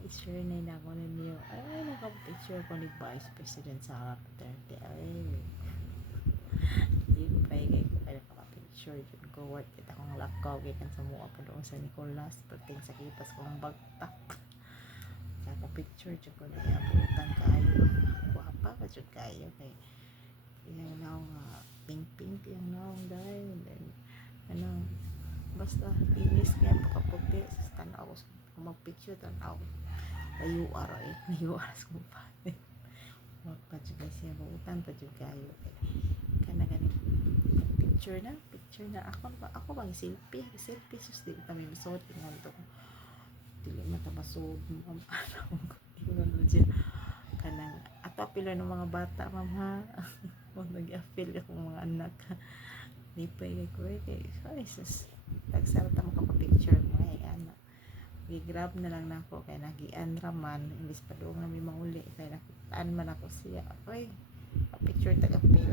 i-share na ako ninyo. Ay, nakapicture ko ni Vice President Sara Duterte. Ay, yun pa kay ko kaya nakapicture. Yun ko, worth it akong lakaw. Gikan sa mukha ko doon sa Nicolas. Pagting sa kitas kong bagtak. Nakapicture. Yun ko na abutan kayo. Wapa ka dyan kayo. Kay, yung naong pink-pink yung naong dahil. Ano, basta linis niya pagkaputi. Sa tanaw ko. Kung mag-picture, tanaw ko. Layuar eh. Layuar sa kumpate. Wag pa dyan siya. Bautan pa dyan kayo. Kana ganun. Picture na. Ako bang selfie sus di kami masod. Tingnan to. Dili matabasod. Ano ko. Tingnan mo dyan. Kanang, ato apilo ng mga bata, ma'am ha. Huwag nag-appeal akong mga anak. Di pa ko eh. Ay, sus. Tagsarata mo kapapicture mo eh. Anak. Grab na lang nako kay nagian raman imbis pa doon na may mauli kay nakitaan man ako siya. Oy, picture taga pil.